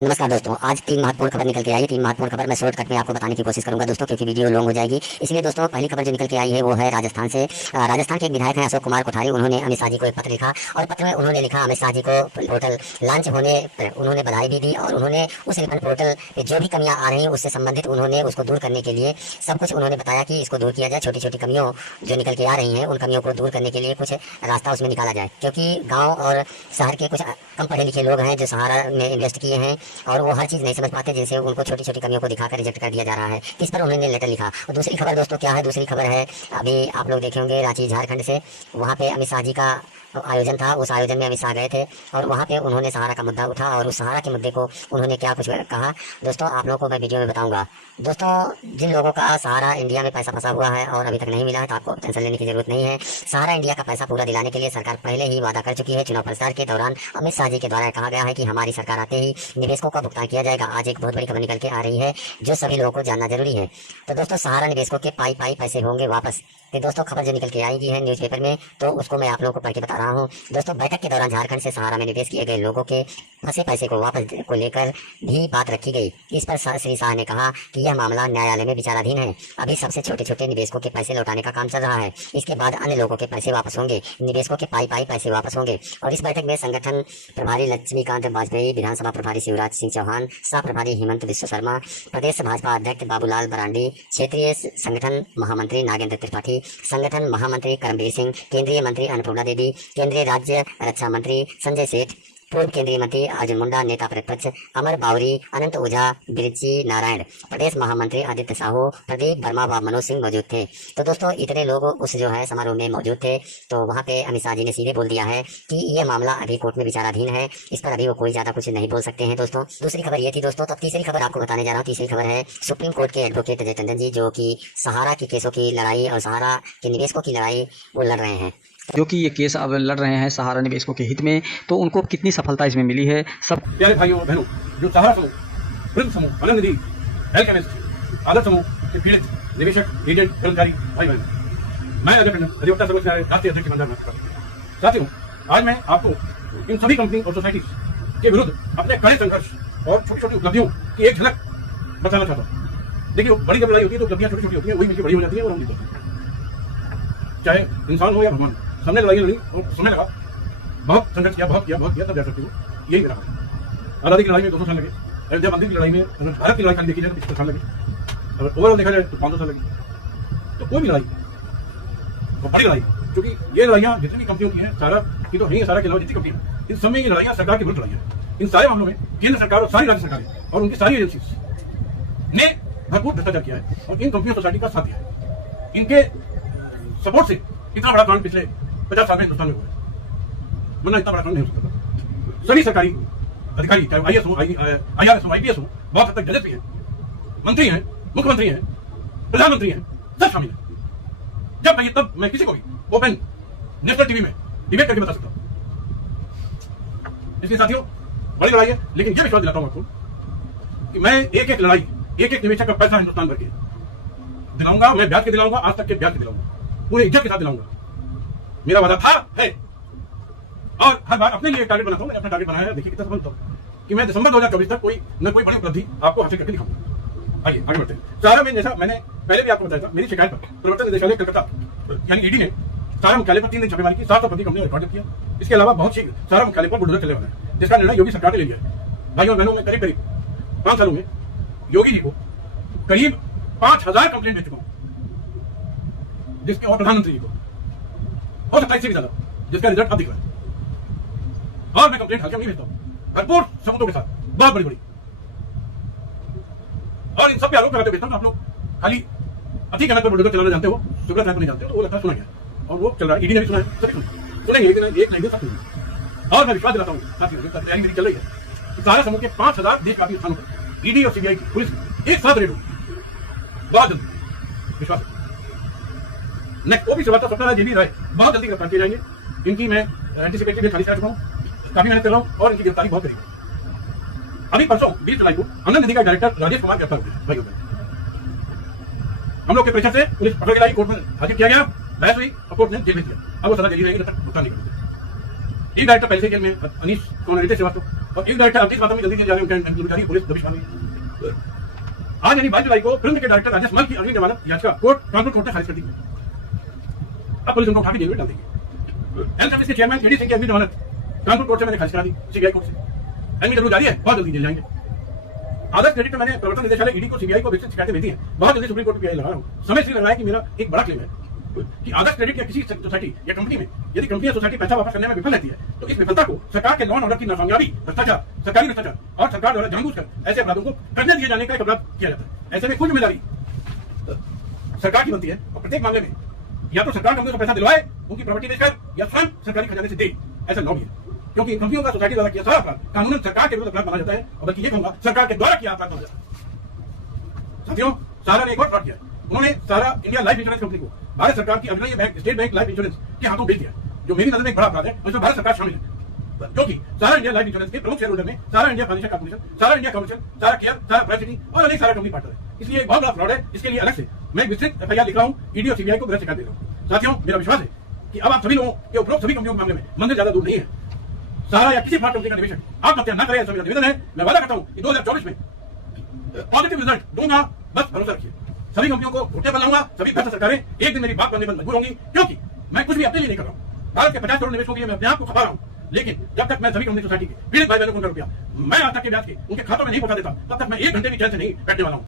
नमस्कार दोस्तों, आज तीन महत्वपूर्ण खबर निकल के आई है। तीन महत्वपूर्ण खबर मैं शॉर्टकट में आपको बताने की कोशिश करूंगा दोस्तों, क्योंकि वीडियो लॉन्ग हो जाएगी। इसलिए दोस्तों पहली खबर जो निकल के आई है वो है राजस्थान से। राजस्थान के एक विधायक हैं अशोक कुमार कोठारी। उन्होंने अमित शाह जी को एक पत्र लिखा और पत्र में उन्होंने लिखा अमित शाह जी को पोर्टल लॉन्च होने पर उन्होंने बधाई भी दी और उन्होंने उस रिफंड पोर्टल पे जो भी कमियां आ रही हैं उससे संबंधित उन्होंने उसको दूर करने के लिए सब कुछ उन्होंने बताया कि इसको दूर किया जाए। छोटी छोटी कमियों जो निकल के आ रही हैं उन कमियों को दूर करने के लिए कुछ रास्ता उसमें निकाला जाए, क्योंकि गाँव और शहर के कुछ कम पढ़े लिखे लोग हैं जो सहारा में इन्वेस्ट किए हैं और वो हर चीज़ नहीं समझ पाते, जिनसे उनको छोटी छोटी कमियों को दिखाकर रिजेक्ट कर दिया जा रहा है। इस पर उन्होंने लेटर लिखा। और दूसरी खबर दोस्तों क्या है? दूसरी खबर है अभी आप लोग देखे होंगे रांची झारखंड से, वहाँ पे अमित शाह जी का आयोजन था। उस आयोजन में अमित शाह गए थे और वहाँ पे उन्होंने सहारा का मुद्दा उठा और उस सहारा के मुद्दे को उन्होंने क्या कुछ कहा दोस्तों आप लोगों को मैं वीडियो में बताऊंगा। दोस्तों जिन लोगों का सहारा इंडिया में पैसा फंसा हुआ है और अभी तक नहीं मिला है तो आपको टेंशन लेने की जरूरत नहीं है। सहारा इंडिया का पैसा पूरा दिलाने के लिए सरकार पहले ही वादा कर चुकी है। चुनाव प्रचार के दौरान अमित शाह जी के द्वारा कहा गया है कि हमारी सरकार आते ही निवेशकों का भुगतान किया जाएगा। आज एक बहुत बड़ी खबर निकल के आ रही है जो सभी लोगों को जानना जरूरी है। तो दोस्तों सहारा निवेशकों के पाई पाई पैसे होंगे वापस। तो दोस्तों खबर जो निकल के आएगी है न्यूज़पेपर में, तो उसको मैं आप लोगों को पढ़ के बता रहा हूँ। दोस्तों बैठक के दौरान झारखंड से सहारा में निवेश किए गए लोगों के फंसे पैसे को वापस को लेकर भी बात रखी गई। इस पर श्री शाह ने कहा कि यह मामला न्यायालय में विचाराधीन है। अभी सबसे छोटे छोटे निवेशकों के पैसे लौटाने का काम चल रहा है। इसके बाद अन्य लोगों के पैसे वापस होंगे, निवेशकों के पाई पाई पैसे वापस होंगे। और इस बैठक में संगठन प्रभारी लक्ष्मीकांत वाजपेयी, विधानसभा प्रभारी शिवराज सिंह चौहान, सह प्रभारी हेमंत विश्व शर्मा, प्रदेश भाजपा अध्यक्ष बाबूलाल मरांडी, क्षेत्रीय संगठन महामंत्री नागेंद्र त्रिपाठी, संगठन महामंत्री करमबीर सिंह, केंद्रीय मंत्री अन्नपूर्णा देवी, केंद्रीय राज्य रक्षा मंत्री संजय सेठ, पूर्व केंद्रीय मंत्री अर्जुन मुंडा, नेता प्रतिपक्ष अमर बावरी, अनंत ओझा, बिरची नारायण, प्रदेश महामंत्री आदित्य साहू, प्रदीप वर्मा व मनोज सिंह मौजूद थे। तो दोस्तों इतने लोग उस जो है समारोह में मौजूद थे। तो वहाँ पे अमित शाह जी ने सीधे बोल दिया है कि यह मामला अभी कोर्ट में विचाराधीन है, इस पर अभी वो कोई ज्यादा कुछ नहीं बोल सकते हैं। दोस्तों दूसरी खबर ये थी दोस्तों। तो तीसरी खबर आपको बताने जा रहा हूँ। तीसरी खबर है सुप्रीम कोर्ट के एडवोकेट अजय टंडन जी, जो कि सहारा के केसों की लड़ाई और सहारा के निवेशकों की लड़ाई वो लड़ रहे हैं, जो कि ये केस अब लड़ रहे हैं सहारा निवेशकों के हित में। तो उनको कितनी सफलता इसमें मिली है सब प्यारे भाइयों और बहनों, जो सहारा समूह, वृद्ध समूह, आनंद निधि, हेल्थ केमिस्ट, आदर्श समूह के पीड़ित निवेशक, एजेंट, कर्मचारी भाई बहन, मैं अजय टंडन अधिवक्ता सर्वोच्च न्यायालय राष्ट्रीय अध्यक्ष मंडल में साथियों, आज मैं आपको इन सभी कंपनी और सोसाइटी के विरुद्ध अपने कड़े संघर्ष और छोटी छोटी उपलब्धियों की एक झलक बताना चाहता हूँ। देखिए बड़ी जब लड़ाई होती है तो उपलब्धियां छोटी छोटी होती है, वही मिलकर बड़ी हो जाती है और हम जीत जाते हैं। चाहे इंसान हो या भगवान, हमने लड़ाई लड़ी और समय लगा, बहुत संघर्ष किया, बहुत किया तब जा सकते हो। यही मेरा है। आज़ादी की लड़ाई में 200 साल लगे, अयोध्या मंदिर की लड़ाई में, भारत की लड़ाई खाली देखी जाए तो 75 साल लगे, और ओवरऑल देखा जाए तो 500 साल लगे। तो कोई भी लड़ाई वो बड़ी लड़ाई, क्योंकि ये लड़ाइयाँ जितनी भी कंपनियों की हैं, सारा की तो नहीं है, सारा के अलावा जितनी कंपनी है, इन सब में ये लड़ाइयाँ सरकार की विरुद्ध लड़ाई है। इन सारे मामलों में केंद्र सरकार और सारी राज्य सरकारें और उनकी सारी एजेंसी ने भरपूर भ्रष्टाचार किया है और इन कंपनियों सोसाइटी का साथ दिया है। इनके सपोर्ट से इतना बड़ा कांड पिछले 50 साल में हिंदुस्तान में हुआ है, वरना इतना बड़ा कांड नहीं हो सकता। सभी सरकारी अधिकारी, चाहे IAS हो, IRS हो, IPS हो, बहुत हद तक जजेस भी हैं, मंत्री हैं, मुख्यमंत्री हैं, प्रधानमंत्री हैं, सब शामिल हैं। जब मैं तब मैं किसी को भी ओपन नेशनल टीवी में डिबेट करके बता सकता हूँ। इसलिए साथियों बड़ी लड़ाई है, लेकिन यह विश्वास दिलाता हूँ आपको कि मैं एक एक लड़ाई, एक एक निवेशक का पैसा हिंदुस्तान भर के दिलाऊंगा। मैं ब्याज के दिलाऊंगा, आज तक के ब्याज के दिलाऊंगा, पूरे इज्जत के साथ दिलाऊंगा। मेरा वादा था, है, और हर बार अपने लिए टारगेट बनाता हूं। मैंने अपना टारगेट बनाया है, देखिए कितना सफल हूं कि मैं दिसंबर 2024 तक कोई न कोई बड़ी उपलब्धि आपको हासिल करके दिखाऊंगा। आइए आगे बढ़ते हैं। सहारा में जैसा मैंने पहले भी आपको बताया था, मेरी शिकायत पर प्रवर्तन निदेशालय कलकत्ता यानी ईडी ने सहारा मुख्यालय पर 3 दिन छापेमारी की, 700 कंपनी ने रिकॉर्ड किया। इसके अलावा बहुत शीघ्र सहारा मुख्यालय पर बुलडोजर चलने वाला है, जिसका निर्णय योगी सरकार ने ले लिया है। भाइयों और बहनों, में करीब 5 सालों में योगी जी को करीब 5000 कंप्लेंट भेज चुका हूं, जिसके और प्रधानमंत्री जी को हो सकता है इससे भी ज्यादा, जिसका रिजल्ट अब दिख रहा है। और मैं कंप्लेंट हल्के नहीं भेजता हूं, भरपूर सबूतों के साथ, बहुत बड़ी बड़ी, और इन सब पे आरोप लगाते भेजता हूं। आप लोग खाली अति गलत पर बुलडोजर चलाना जानते हो, सुब्रत राय को नहीं जानते हो, तो वो लगता सुना गया और वो चल रहा है। ईडी ने भी सुना है, सभी सुनेंगे, एक नहीं सब सुनेंगे। और मैं विश्वास दिलाता हूँ साथियों, तैयारी मेरी चल रही है। सहारा समूह के 5000 देशव्यापी स्थानों पर ईडी और सीबीआई की पुलिस एक साथ रेड होगी, बहुत जल्दी, विश्वास है। नेक्स्ट ओबीसी वार्ता सप्ताह जी राय बहुत जल्दी गिरफ्तार किए जाएंगे। इनकी मैं एंटीसिपेटरी में खाली करा चुका हूँ, काफी मेहनत कर रहा हूँ और इनकी गिरफ्तारी बहुत करीब। अभी परसों 20 जुलाई को आनंद निधि का डायरेक्टर राजेश कुमार गिरफ्तार हुए भाई। हम लोग के प्रेशर से पुलिस पकड़ के लाई, कोर्ट में हाजिर किया गया, बहस हुई और कोर्ट ने जेल भेज दिया। अब वो सजा जेल रहेगी जब तक भुगतान नहीं करेंगे। एक डायरेक्टर पहले से जेल में, अनीश श्रीवास्तव, और एक डायरेक्टर अपनी बातों में जल्दी जा रहे हैं पुलिस दबिश आ गई। आज यानी 22 जुलाई को फिल्म के डायरेक्टर राजेश मल की अग्नि जमानत याचिका कानपुर कोर्ट ने खारिज कर दी। अब पुलिस उनको उठा के जेल में डाल देगी। एनसीबी के चेयरमैन केडी सिंह की अग्नि जमानत कानपुर कोर्ट से मैंने खारिज करा दी, सीबीआई कोर्ट से। एनमी जरूर जारी है, बहुत जल्दी जेल जाएंगे। आदर्श क्रेडिट में मैंने प्रवर्तन निदेशालय ईडी को सीबीआई को विस्तृत शिकायतें भेजी हैं, बहुत जल्दी सुप्रीम कोर्ट में लगा रहा हूँ। समय से लग रहा है कि मेरा एक बड़ा क्लेम है कि आदर्श क्रेडिट या किसी सोसाइटी या कंपनी में यदि कंपनी या सोसाइटी पैसा वापस करने में विफल रहती है तो इस विफलता को सरकार के लॉ एंड ऑर्डर की नाकामयाबी, भ्रष्टाचार, सरकारी भ्रष्टाचार और सरकार द्वारा जानबूझकर ऐसे अपराधों को करने दिए जाने का एक अपराध किया जाता है। ऐसे में कुल जिम्मेदारी सरकार की बनती है और प्रत्येक मामले में या तो सरकार कंपनियों को पैसा दिलवाए, उनकी प्रॉपर्टी बेचकर, या स्वयं सरकारी खजाने से दे। ऐसा लॉ भी है, क्योंकि कंपनियों का सोसाइटी द्वारा किया सारा अपराध कानूनन सरकार के विरुद्ध अपराध माना जाता है, और बल्कि ये कहूंगा सरकार के द्वारा किया अपराध माना जाता है। साथियों, सारा ने एक और फ्रॉड किया। उन्होंने सारा इंडिया लाइफ इंश्योरेंस कंपनी को भारत सरकार की अग्रणी bank state bank life insurance के हाथों बेच दिया, जो मेरी नजर में एक बड़ा अपराध है। उसमें भारत सरकार शामिल है, क्योंकि सारा इंडिया लाइफ इंश्योरेंस के प्रमुख शेयर होल्डर में सारा इंडिया फाइनेंशियल कॉर्पोरेशन, सारा इंडिया कमर्शियल, सारा केयर, सारा प्राइवेट सिटी और अनेक सारा कंपनी पार्टनर है। इसलिए एक बहुत बड़ा फ्रॉड है। इसके लिए अलग से मैं विस्तृत एफआईआर लिख रहा हूँ, ईडी और सीबीआई को गृह शिकायत दे रहा हूँ। साथियों, मेरा विश्वास है कि अब आप सभी लोगों के उपरोक्त सभी कंपनियों के मामले में मंदिर ज्यादा दूर नहीं है। सारा या किसी फ्रॉड कंपनी का निवेशक आत्महत्या न करे, ऐसा मेरा निवेदन है। मैं वादा करता हूँ कि 2024 में पॉजिटिव रिजल्ट दूंगा, बस भरोसा रखिए। सभी कंपनियों को घोटे बनाऊंगा, सभी भ्रष्ट सरकारें एक दिन मेरी बात करने पर मजबूर होंगी, क्योंकि मैं कुछ भी अपने लिए नहीं कर रहा हूँ। भारत के 50 करोड़ निवेशकों के लिए मैं अपने आप को खपा रहा हूँ, लेकिन जब तक मैं सभी कंपनी सोसाइटी के पीड़ित भाई बहनों को उनका रुपया मैं आज तक के ब्याज के उनके खातों में नहीं पहुंचा देता, तब तक मैं 1 घंटे भी चैन से नहीं बैठने वाला हूँ।